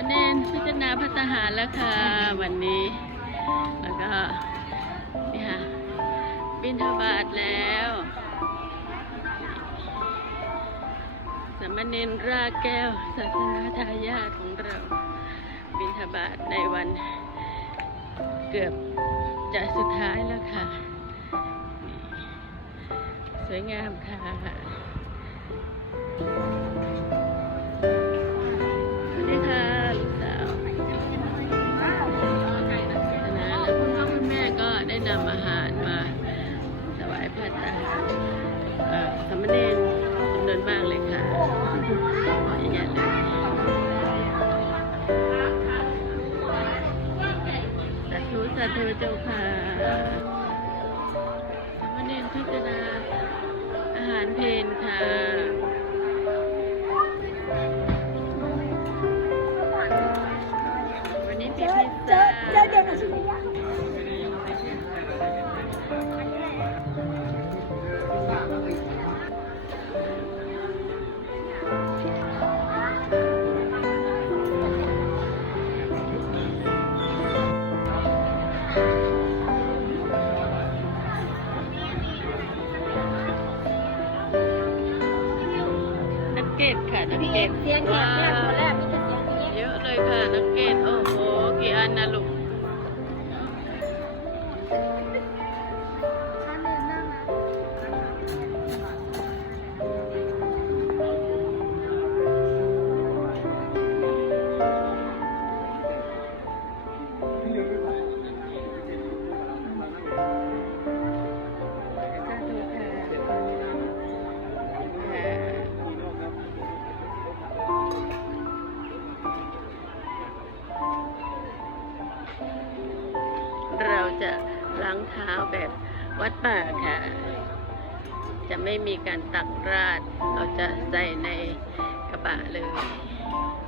จารณาพัฒหารแล้วค่ะวันนี้ แล้วก็นี่ค่ะบินทบาทแล้วสามเณรราแก้วศาสนาทายาทของเรา บินทบาทในวันเกือบจะสุดท้ายแล้วค่ะ สวยงามค่ะ นำอาหารมาถวายพระตาหารเอ่อสามเณรจำนวนมากเลยค่ะขออย่างนี้เลยสาธุสาธุเจ้าค่ะสามเณรพิจารณาอาหารเพนค่ะวันนี้มี เก็ตค่ะนักเก็ตเสียงแหบแหบหมดแล้วมีแต่เสียงเงี้ยเยอะเลยค่ะนักเก็ตโอ้โหกี่อันนะลูก เราจะล้างเท้าแบบวัดป่าค่ะ จะไม่มีการตักราด เราจะใส่ในกระบะเลยสาธุค่ะ